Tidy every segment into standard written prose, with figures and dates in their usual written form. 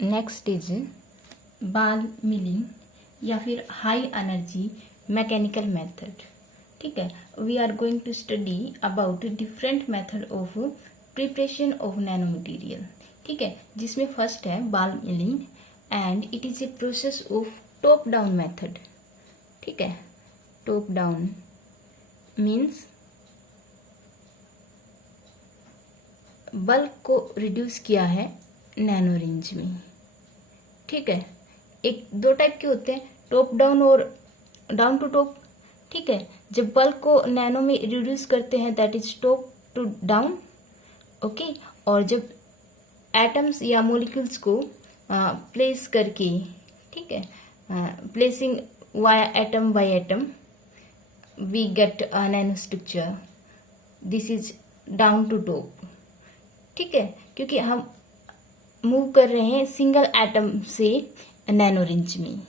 Next is ball milling या फिर high energy mechanical method. ठीक है, we are going to study about different method of preparation of nano material. ठीक है, जिसमें फर्स्ट है ball milling and it is a process of top down method. ठीक है, टॉप डाउन मीन्स बल्क को reduce किया है नैनो रेंज में। ठीक है, एक दो टाइप के होते हैं, टॉप डाउन और डाउन टू टॉप। ठीक है, जब बल्क को नैनो में रिड्यूस करते हैं that is top to down. Okay, और जब एटम्स या मॉलिक्यूल्स को प्लेस करके, ठीक है, placing via atom by atom we get a nano structure, this is down to top. ठीक है, क्योंकि हम मूव कर रहे हैं सिंगल एटम से नैनो रेंज में।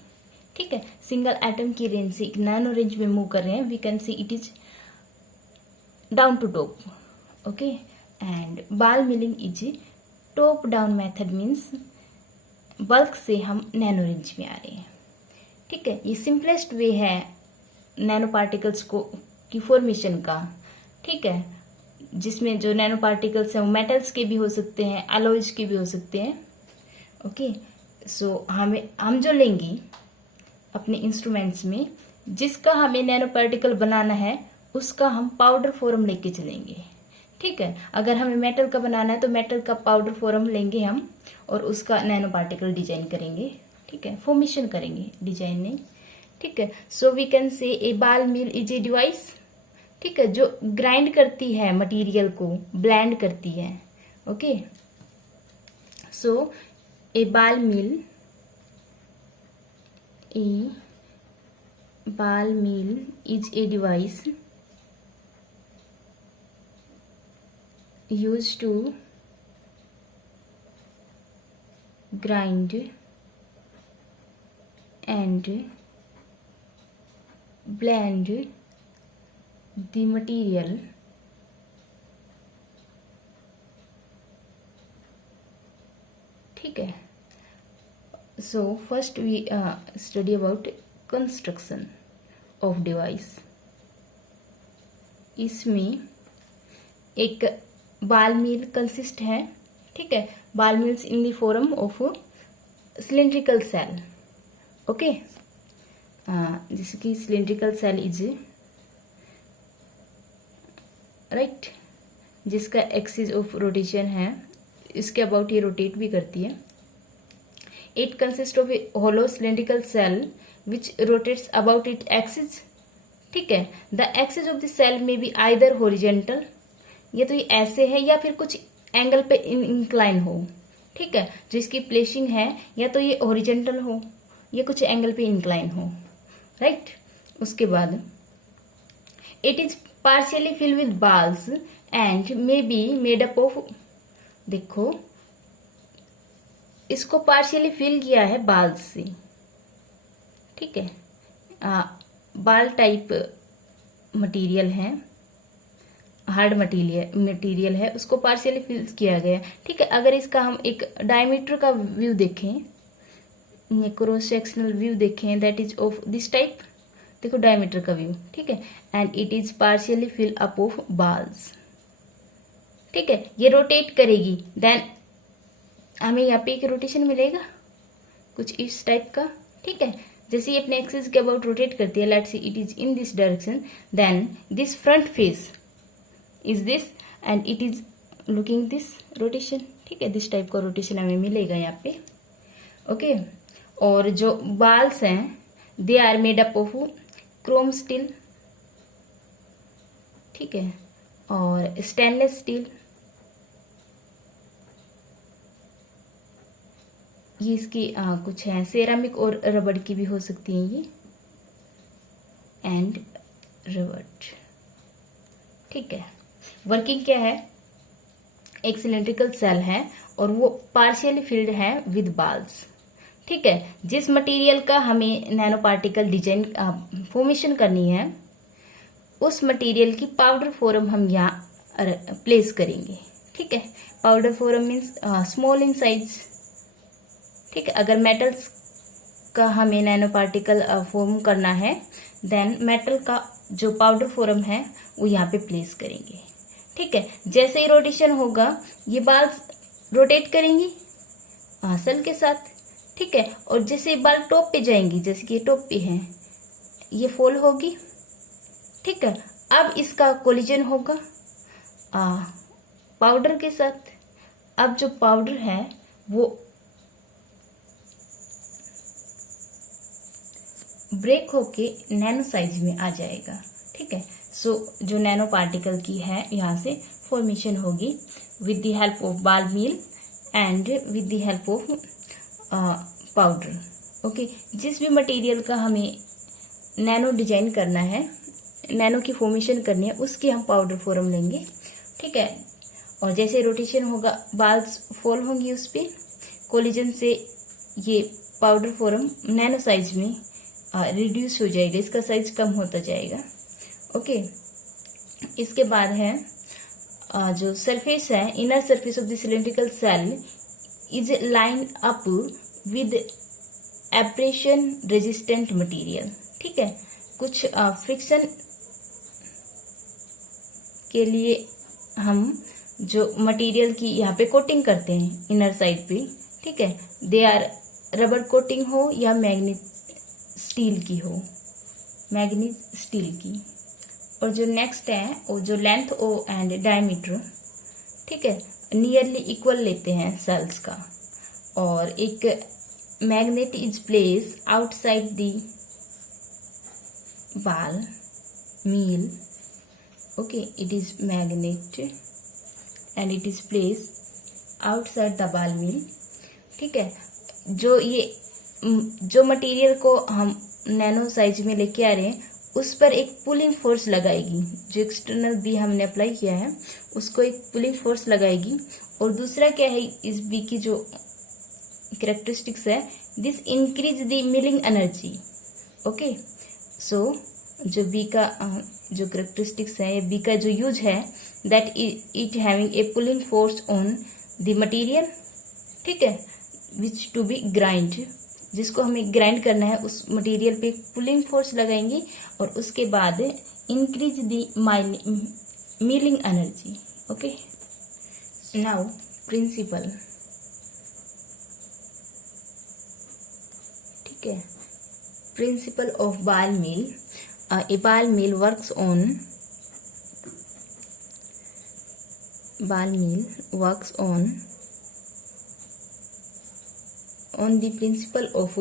ठीक है, सिंगल एटम की रेंज से नैनो रेंज में मूव कर रहे हैं, we can see it is down to top. Okay, and ball milling is top down method means bulk से हम नैनो रेंज में आ रहे हैं। ठीक है, ये सिंपलेस्ट वे है नैनो पार्टिकल्स को की फॉर्मेशन का। ठीक है, जिसमें जो नैनो पार्टिकल्स हैं वो मेटल्स के भी हो सकते हैं, अलॉयज के भी हो सकते हैं। ओके, सो हम जो लेंगे अपने इंस्ट्रूमेंट्स में, जिसका हमें नैनो पार्टिकल बनाना है उसका हम पाउडर फॉर्म लेके चलेंगे। ठीक है, अगर हमें मेटल का बनाना है तो मेटल का पाउडर फॉर्म लेंगे हम और उसका नैनो पार्टिकल डिजाइन करेंगे। ठीक है, फॉर्मेशन करेंगे, डिजाइन नहीं। ठीक है, सो we can say a ball mill is a device. ठीक है, जो ग्राइंड करती है मटेरियल को, ब्लेंड करती है। Okay, so A ball mill is a device used to grind and blend the material ठीक है, so first we study about construction of device। इसमें एक बॉल मिल कंसिस्ट है। ठीक है, ball mills in the form of cylindrical cell. Okay, जैसे कि cylindrical cell is right, जिसका एक्सिस ऑफ रोटेशन है, इसके अबाउट ये रोटेट भी करती है। It consist of a hollow cylindrical cell which rotates about it axis. ठीक है, the axis of the cell may be either horizontal, ये तो ये ऐसे है, या फिर कुछ एंगल पे इंक्लाइन हो। ठीक है, जिसकी प्लेसिंग है या तो ये हॉरिजेंटल हो या कुछ एंगल पे इंक्लाइन हो। राइट, उसके बाद it is partially filled with balls and may be made up of, देखो इसको पार्शियली फिल किया है बाल्स से। ठीक है, बाल टाइप मटेरियल है, हार्ड मटेरियल है, उसको पार्शियली फिल किया गया है। ठीक है, अगर इसका हम एक डायमीटर का व्यू देखें, क्रॉस सेक्शनल व्यू देखें, that is of this type. देखो डायमीटर का व्यू। ठीक है, and it is partially fill up of balls. ठीक है, ये रोटेट करेगी, देन हमें यहाँ पे एक रोटेशन मिलेगा कुछ इस टाइप का। ठीक है, जैसे ये अपने एक्सिस के अबाउट रोटेट करती है, let's see it is in this direction, then this front face is this and it is looking this rotation. ठीक है, दिस टाइप का रोटेशन हमें मिलेगा यहाँ पे। ओके, और जो बाल्स हैं they are made up of chrome steel. ठीक है, और स्टेनलेस स्टील, ये इसकी कुछ है, सेरामिक और रबड़ की भी हो सकती हैं ये, एंड रबड़। ठीक है, वर्किंग क्या है, एक सिलेंड्रिकल सेल है और वो पार्शियली फिल्ड है विद बाल्स। ठीक है, जिस मटेरियल का हमें नैनो पार्टिकल डिजाइन फॉर्मेशन करनी है, उस मटेरियल की पाउडर फॉर्म हम यहाँ प्लेस करेंगे। ठीक है, powder form means small in size. ठीक है। अगर मेटल्स का हमें नैनो पार्टिकल फॉर्म करना है, देन मेटल का जो पाउडर फॉर्म है वो यहाँ पे प्लेस करेंगे। ठीक है। जैसे ही रोटेशन होगा ये बाल्स रोटेट करेंगी सेल के साथ। ठीक है। और जैसे ये बाल टॉप पे जाएंगी, जैसे कि ये टॉप पे है, ये फॉल होगी। ठीक है। अब इसका कोलिजन होगा पाउडर के साथ। अब जो पाउडर है वो ब्रेक होके नैनो साइज में आ जाएगा। ठीक है। सो जो नैनो पार्टिकल की है यहाँ से फॉर्मेशन होगी with the help of ball mill and with the help of powder. Okay. जिस भी मटेरियल का हमें नैनो डिजाइन करना है, नैनो की फॉर्मेशन करनी है, उसकी हम पाउडर फॉर्म लेंगे। ठीक है। और जैसे रोटेशन होगा बाल्स फॉल होंगी उस पर, कोलिजन से ये पाउडर फॉर्म नैनो साइज में रिड्यूस हो जाएगा, इसका साइज कम होता जाएगा। ओके। इसके बाद है जो सरफेस है, inner surface of the cylindrical cell is line up with abrasion resistant material. ठीक है। कुछ फ्रिक्शन के लिए हम जो मटेरियल की यहाँ पे कोटिंग करते हैं इनर साइड पे। ठीक है। दे आर रबर कोटिंग हो या मैग्नीज स्टील की हो, मैग्नीज स्टील की। और जो नेक्स्ट है वो जो लेंथ ओ एंड डायमीटर, ठीक है, नियरली इक्वल लेते हैं सेल्स का। और एक magnet is place outside the ball mill. Okay, it is magnet and it is place outside the ball mill. ठीक है। जो मटेरियल को हम नैनो साइज में लेके आ रहे हैं उस पर एक पुलिंग फोर्स लगाएगी। जो एक्सटर्नल बी हमने अप्लाई किया है उसको एक पुलिंग फोर्स लगाएगी। और दूसरा क्या है, इस बी की जो कैरेक्टरिस्टिक्स है, this increase the milling energy. Okay. So जो बी का जो कैरेक्टरिस्टिक्स है, बी का जो यूज है, that it having a pulling force on the material. ठीक है। विच टू बी ग्राइंड, जिसको हमें ग्राइंड करना है उस मटेरियल पे पुलिंग फोर्स लगाएंगे। और उसके बाद increase the milling energy. Okay. Now principle. ठीक है। Principle of ball mill. A ball mill works on the principle of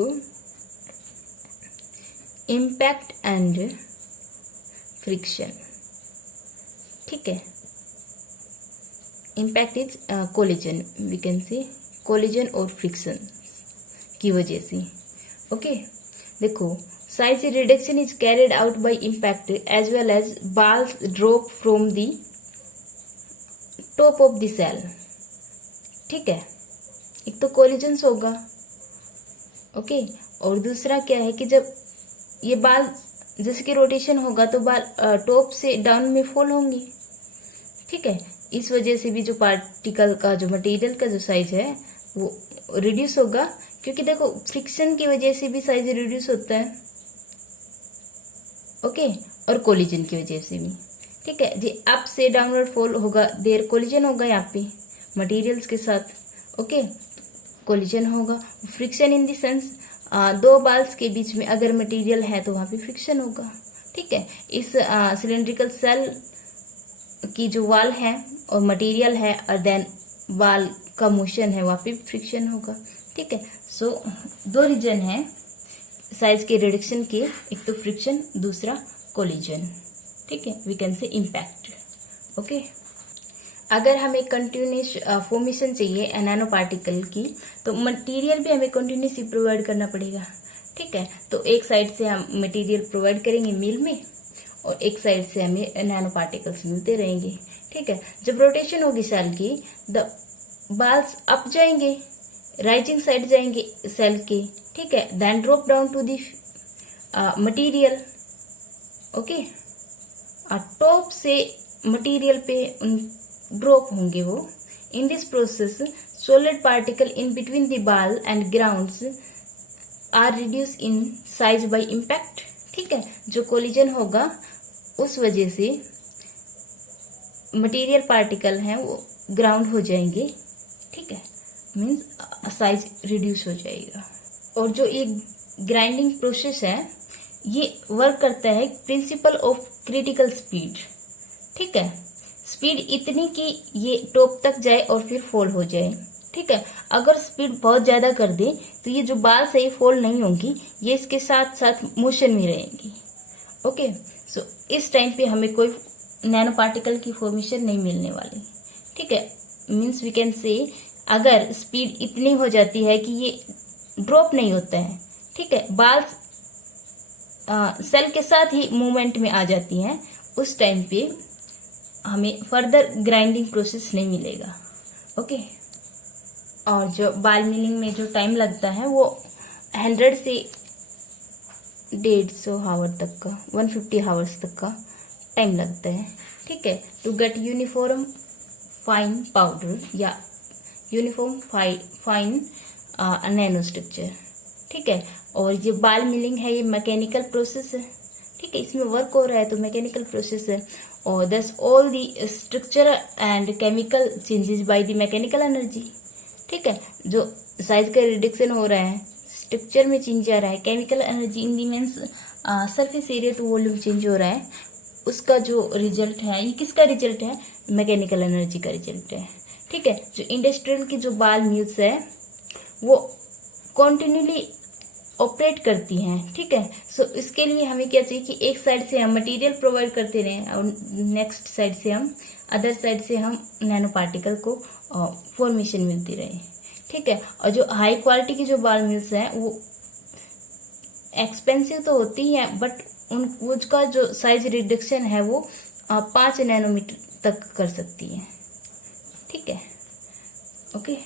impact and friction. ठीक है। impact is collision, we can say collision और friction की वजह से। ओके। देखो, size reduction is carried out by impact as well as balls drop from the top of the cell। ठीक है। एक तो कोलिजन्स होगा। ओके। और दूसरा क्या है कि जब ये बाल जैसे कि रोटेशन होगा तो बाल टॉप से डाउन में फॉल होंगे। ठीक है। इस वजह से भी जो पार्टिकल का जो मटेरियल का जो साइज है वो रिड्यूस होगा, क्योंकि देखो फ्रिक्शन की वजह से भी साइज रिड्यूस होता है। ओके। और कोलिजन की वजह से भी। ठीक है जी। अप से डाउनवर्ड फॉल होगा, देर कोलिजन होगा यहाँ पे मटेरियल्स के साथ। ओके। कोलिजन होगा। फ्रिक्शन इन द सेंस दो बाल्स के बीच में अगर मटेरियल है तो वहां पे फ्रिक्शन होगा। ठीक है। इस सिलेंड्रिकल सेल की जो वाल है और मटेरियल है और देन बाल का मोशन है, वहां पे फ्रिक्शन होगा। ठीक है। सो दो रीजन है साइज के रिडक्शन के, एक तो फ्रिक्शन, दूसरा कोलिजन। ठीक है। We can say impact. Okay. अगर हमें कंटिन्यूस फॉर्मेशन चाहिए नैनो पार्टिकल की, तो मटेरियल भी हमें कंटिन्यूसली प्रोवाइड करना पड़ेगा। ठीक है। तो एक साइड से हम मटेरियल प्रोवाइड करेंगे मिल में और एक साइड से हमें नैनो पार्टिकल्स मिलते रहेंगे। ठीक है। जब रोटेशन होगी सेल की, द बाल्स अप जाएंगे, राइजिंग साइड जाएंगे सेल के। ठीक है। Then drop down to the material. Okay. Top से मटेरियल पे ड्रॉप होंगे वो। In this process solid particle in between the ball and grounds are reduced in size by impact। ठीक है, जो कोलिजन होगा उस वजह से मटेरियल पार्टिकल हैं वो ग्राउंड हो जाएंगे। ठीक है, मीन्स साइज रिड्यूस हो जाएगा। और जो ये ग्राइंडिंग प्रोसेस है ये वर्क करता है प्रिंसिपल ऑफ क्रिटिकल स्पीड। ठीक है, स्पीड इतनी कि ये टॉप तक जाए और फिर फॉल हो जाए। ठीक है, अगर स्पीड बहुत ज्यादा कर दे तो ये जो बाल से फॉल नहीं होंगी, ये इसके साथ साथ मोशन में रहेंगी। ओके, सो इस टाइम पे हमें कोई नैनो पार्टिकल की फॉर्मेशन नहीं मिलने वाली। ठीक है, मीन्स वी कैन से अगर स्पीड इतनी हो जाती है कि ये ड्रॉप नहीं होता है। ठीक है, बाल सेल के साथ ही मूवमेंट में आ जाती हैं, उस टाइम पे हमें फर्दर ग्राइंडिंग प्रोसेस नहीं मिलेगा। ओके, और जो बाल मिलिंग में जो टाइम लगता है वो 100 से 150 आवर तक का, 150 आवर्स तक का टाइम लगता है। ठीक है, to get uniform fine powder या यूनिफॉर्म फाइन नैनो स्ट्रक्चर। ठीक है, और ये बाल मिलिंग है ये मैकेनिकल प्रोसेस है। ठीक है, इसमें वर्क हो रहा है तो मैकेनिकल प्रोसेस है। और दस all the structure and chemical changes by the mechanical energy. ठीक है, जो साइज का रिडक्शन हो रहा है, स्ट्रक्चर में चेंज आ रहा है, chemical energy in the means surface area to volume change हो रहा है, उसका जो रिजल्ट है, ये किसका रिजल्ट है? मैकेनिकल एनर्जी का रिजल्ट है। ठीक है, जो इंडस्ट्रियल की जो बाल मिल्स है वो कॉन्टिन्यूली ऑपरेट करती हैं। ठीक है, सो इसके लिए हमें क्या चाहिए कि एक साइड से हम मटेरियल प्रोवाइड करते रहें और नेक्स्ट साइड से हम अदर साइड से हम नैनो पार्टिकल को फॉर्मेशन मिलती रहे। ठीक है, और जो हाई क्वालिटी की जो बाल मिल्स हैं वो एक्सपेंसिव तो होती हैं, बट उसका जो साइज रिडक्शन है वो 5 नैनोमीटर तक कर सकती है। ठीक है, ओके।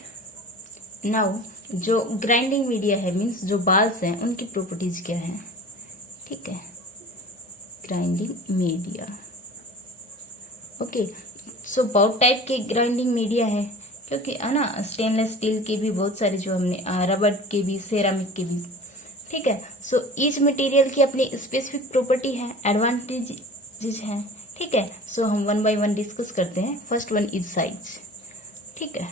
नाउ जो ग्राइंडिंग मीडिया है मीन्स जो बाल्स हैं उनकी प्रॉपर्टीज क्या है? ठीक है, ग्राइंडिंग मीडिया। ओके, सो बहुत टाइप के ग्राइंडिंग मीडिया है, क्योंकि है ना, स्टेनलेस स्टील के भी बहुत सारे, जो हमने रबर के भी, सेरामिक के भी। ठीक है, सो ईच मटेरियल की अपनी स्पेसिफिक प्रॉपर्टी है, एडवांटेजेस हैं। ठीक है, सो हम वन बाय वन डिस्कस करते हैं। First one is size. ठीक है,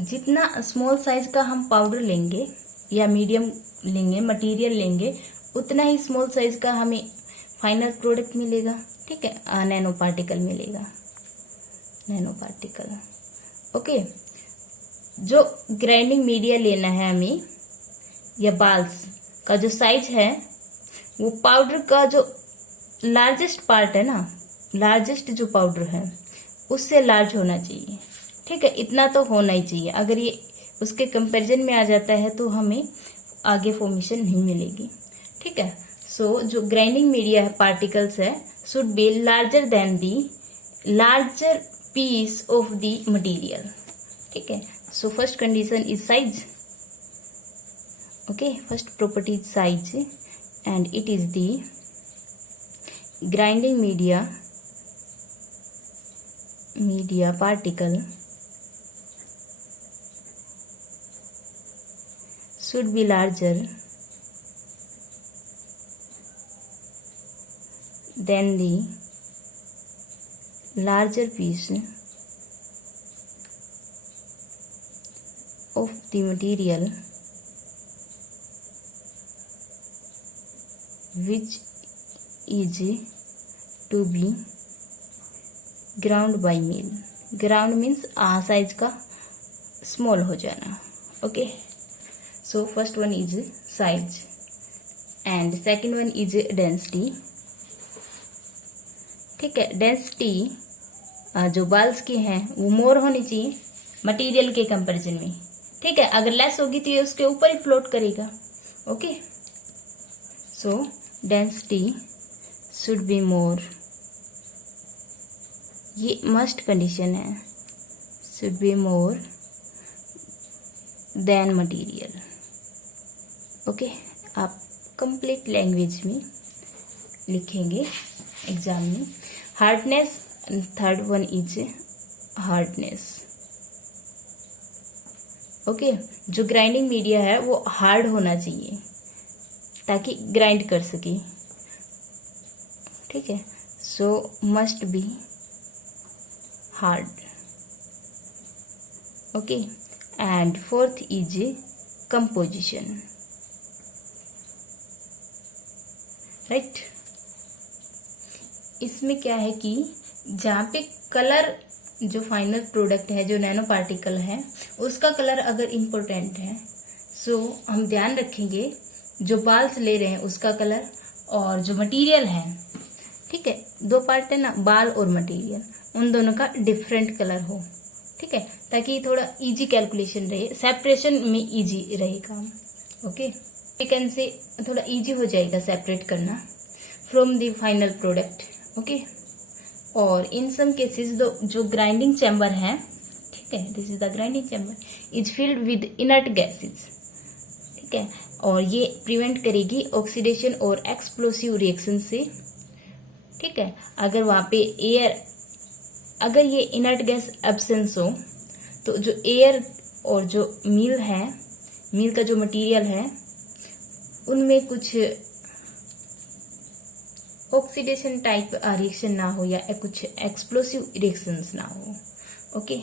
जितना स्मॉल साइज का हम पाउडर लेंगे या मीडियम लेंगे, मटेरियल लेंगे, उतना ही स्मॉल साइज का हमें फाइनल प्रोडक्ट मिलेगा। ठीक है, नैनो पार्टिकल मिलेगा, नैनो पार्टिकल। ओके, जो ग्राइंडिंग मीडिया लेना है हमें या बाल्स का जो साइज है वो पाउडर का जो लार्जेस्ट पार्ट है ना, लार्जेस्ट जो पाउडर है उससे लार्ज होना चाहिए। ठीक है, इतना तो होना ही चाहिए। अगर ये उसके कंपैरिजन में आ जाता है तो हमें आगे फॉर्मेशन नहीं मिलेगी। ठीक है, सो जो ग्राइंडिंग मीडिया है, पार्टिकल्स है, should be larger than the larger piece of the material. ठीक है, so first condition is size. Okay, first property is size and it is the grinding media particle should be larger than the larger piece of the material which is to be ground by mill। ground means size का small हो जाना। Okay, so first one is size and second one is density। ठीक है, density जो बाल्स की हैं वो मोर होनी चाहिए मटेरियल के कंपैरिजन में। ठीक है, अगर लेस होगी तो ये उसके ऊपर ही फ्लोट करेगा। Okay, so density should be more, ये मस्ट कंडीशन है, should be more than material. Okay, आप कंप्लीट लैंग्वेज में लिखेंगे एग्जाम में। Hardness, third one is hardness. Okay, जो ग्राइंडिंग मीडिया है वो हार्ड होना चाहिए ताकि ग्राइंड कर सके, ठीक है। सो must be hard, okay. And fourth is composition, right. इसमें क्या है कि जहाँ पे कलर, जो फाइनल प्रोडक्ट है, जो नैनो पार्टिकल है, उसका कलर अगर इम्पोर्टेंट है, सो हम ध्यान रखेंगे जो बाल्स ले रहे हैं उसका कलर और जो मटेरियल है, ठीक है, दो पार्ट है ना, बाल और मटेरियल, उन दोनों का डिफरेंट कलर हो, ठीक है, ताकि थोड़ा इजी कैलकुलेशन रहे, सेपरेशन में इजी रहे काम, ओके। सेकंड से थोड़ा इजी हो जाएगा सेपरेट करना from the final product, okay. और इन सम केसेस जो ग्राइंडिंग चैम्बर है, ठीक है, this is the grinding chamber, is filled with inert gases, ठीक है, और ये प्रिवेंट करेगी ऑक्सीडेशन और एक्सप्लोसिव रिएक्शन से, ठीक है। अगर वहां पे एयर, अगर ये इनर्ट गैस एब्सेंस हो तो जो एयर और जो मील है, मील का जो मटेरियल है, उनमें कुछ ऑक्सीडेशन टाइप रिएक्शन ना हो या कुछ एक्सप्लोसिव रिएक्शंस ना हो, ओके।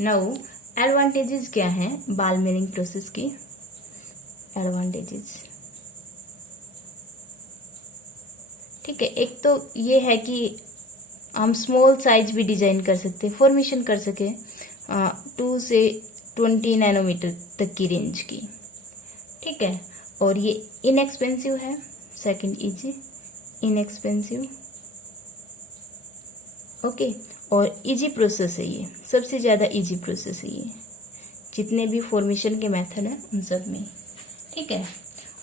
नाउ एडवांटेजेस क्या हैं बाल मिलिंग प्रोसेस की? एडवांटेजेस, ठीक है, एक तो ये है कि हम स्मॉल साइज भी डिजाइन कर सकते हैं, फॉर्मेशन कर सके 2 से 20 नैनोमीटर तक की रेंज की, ठीक है। और ये इनएक्सपेंसिव है, सेकंड इज इनएक्सपेंसिव, ओके। और इजी प्रोसेस है, ये सबसे ज़्यादा इजी प्रोसेस है ये, जितने भी फॉर्मेशन के मेथड हैं उन सब में, ठीक है।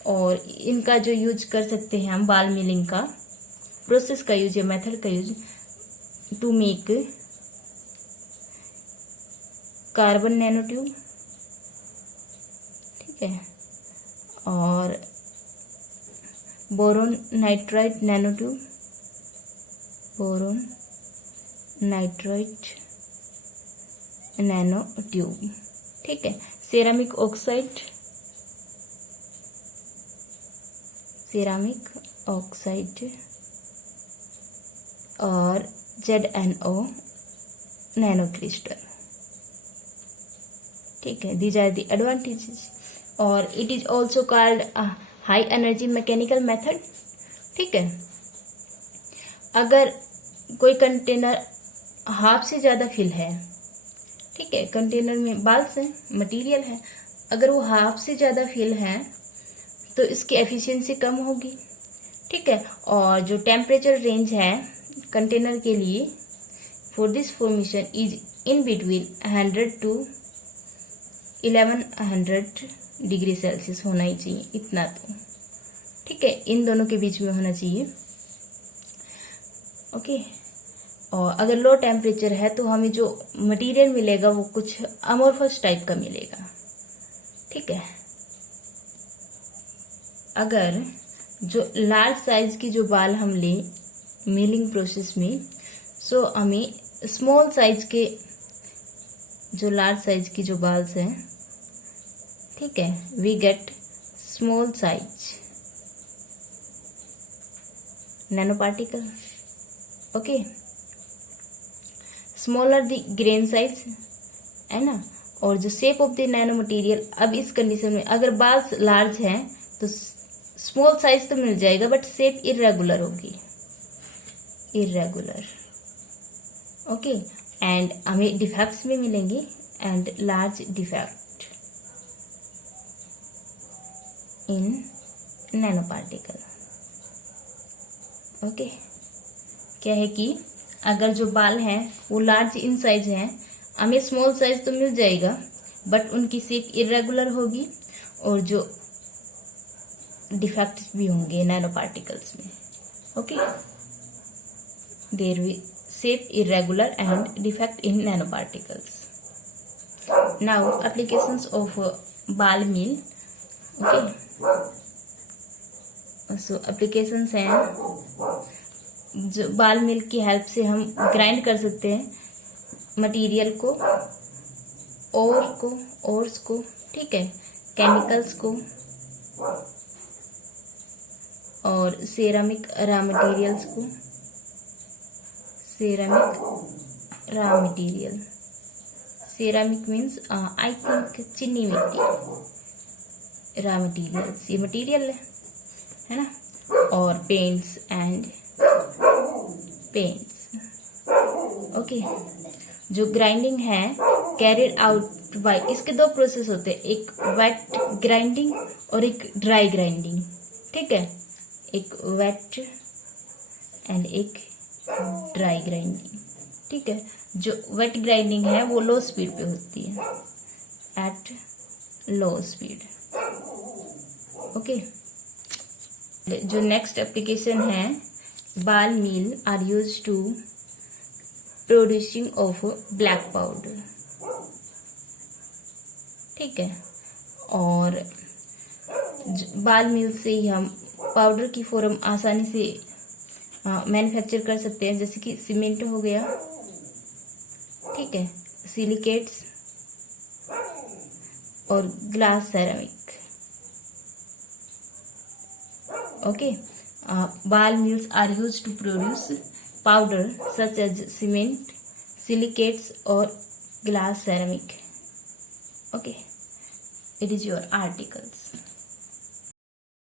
और इनका जो यूज कर सकते हैं हम, बाल मिलिंग का प्रोसेस का यूज या मेथड का use to make carbon nano tube, ठीक है, और boron nitrite nano tube, boron nitrite nano tube, ठीक है, सेरामिक ऑक्साइड, सेरामिक ऑक्साइड और ZNO नैनो क्रिस्टल, ठीक है, दीज आर द एडवांटेजेस। और it is also called high energy mechanical method, ठीक है। अगर कोई कंटेनर हाफ से ज़्यादा फिल है, ठीक है, कंटेनर में बाल्स है, मटेरियल है, अगर वो हाफ से ज़्यादा फिल है तो इसकी एफिशिएंसी कम होगी, ठीक है। और जो टेम्परेचर रेंज है कंटेनर के लिए for this formation is in between 100 to 1100 degree Celsius होना ही चाहिए, इतना तो, ठीक है, इन दोनों के बीच में होना चाहिए, ओके। और अगर लो टेम्परेचर है तो हमें जो मटेरियल मिलेगा वो कुछ अमोर्फस टाइप का मिलेगा, ठीक है। अगर जो लार्ज साइज की जो बाल हम ले मिलिंग प्रोसेस में, सो हमें स्मॉल साइज के, जो लार्ज साइज की जो बाल्स हैं, ठीक है, we get small size nano particle, okay. Smaller the grain size, है ना। और जो shape of the nano material, अब इस कंडीशन में अगर बाल्स लार्ज हैं तो स्मॉल साइज तो मिल जाएगा बट शेप इरेगुलर होगी, इरेगुलर, ओके। एंड हमें डिफेक्ट्स भी मिलेंगे, and large defect in nano particle, okay. क्या है कि अगर जो बाल हैं वो लार्ज इन साइज हैं, हमें स्मॉल साइज तो मिल जाएगा बट उनकी शेप इरेगुलर होगी और जो डिफेक्ट्स भी होंगे नैनो पार्टिकल्स में, okay. There will shape irregular and defect in nano particles. Now applications of ball mill, okay. So applications हैं, जो बाल मिल की हेल्प से हम ग्राइंड कर सकते हैं मटेरियल को, ओर्स को, ठीक है, केमिकल्स को, और सेरामिक रॉ मटेरियल्स को, ceramic raw material, ceramic means I think चीनी मिट्टी, रॉ मटेरियल्स ये मटेरियल है ना, और पेंट्स एंड पेंट्स। ओके, जो ग्राइंडिंग है कैरिड आउट बाय, इसके दो प्रोसेस होते हैं, एक वेट ग्राइंडिंग और एक ड्राई ग्राइंडिंग, ठीक है, एक वेट एंड एक ड्राई ग्राइंडिंग, ठीक है। जो वेट ग्राइंडिंग है वो लो स्पीड पे होती है, एट लो स्पीड। ओके, जो नेक्स्ट एप्लीकेशन है, ball mill are use to producing of black powder, ठीक है, और बाल मिल से ही हम पाउडर की फॉर्म आसानी से मैन्युफैक्चर कर सकते हैं, जैसे कि सीमेंट हो गया, ठीक है, सिलिकेट्स और glass ceramic. Okay, ball mills are used to produce powder such as cement, silicates और glass ceramic. Okay, it is your articles.